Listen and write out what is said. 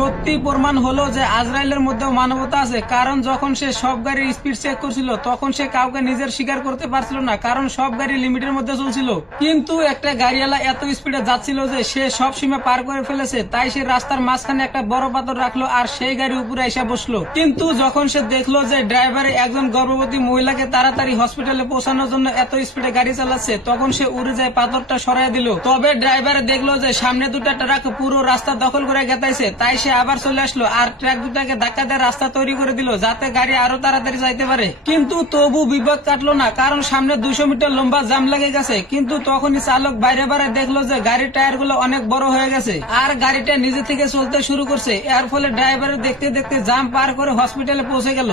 সত্যি প্রমাণ হলো যে আজরাইলের মধ্যেও মানবতা আছে, কারণ যখন সে সব গাড়ির স্পিড চেক করছিল তখন সে কাউকে নিজের স্বীকার করতে পারছিল না, কারণ সব গাড়ি লিমিটের মধ্যে চলছিল। কিন্তু একটা গাড়িওয়ালা এত স্পিডে যাচ্ছিল যে সে সব সীমা পার করে ফেলেছে, তাই সে রাস্তার মাঝখানে একটা বড় পাথর রাখলো আর সেই গাড়ির উপরে এসে বসলো। কিন্তু যখন সে দেখলো যে ড্রাইভারে একজন গর্ভবতী মহিলাকে তাড়াতাড়ি হসপিটালে পৌঁছানোর জন্য এত স্পিডে গাড়ি চালাচ্ছে, তখন সে উড়ে যায় পাথরটা সরাই দিল। তবে ড্রাইভারে দেখলো যে সামনে দুটা ট্রাক পুরো রাস্তা দখল করে গেতাইছে, তাই সে আবার চলে আসলো আর ট্রাক দুটাকে ধাক্কা দিয়ে রাস্তা তৈরি করে দিল যাতে গাড়ি আরো তাড়াতাড়ি যাইতে পারে। কিন্তু তবু বিপদ কাটলো না, কারণ সামনে 200 মিটার লম্বা জাম লেগে গেছে। কিন্তু তখনই চালক বাইরে বাইরে দেখলো যে গাড়ির টায়ার গুলো অনেক বড় হয়ে গেছে আর গাড়িটা নিজে থেকে চলতে শুরু করছে। এর ফলে ড্রাইভারের দেখতে দেখতে জাম পার করে হসপিটালে পৌঁছে গেল।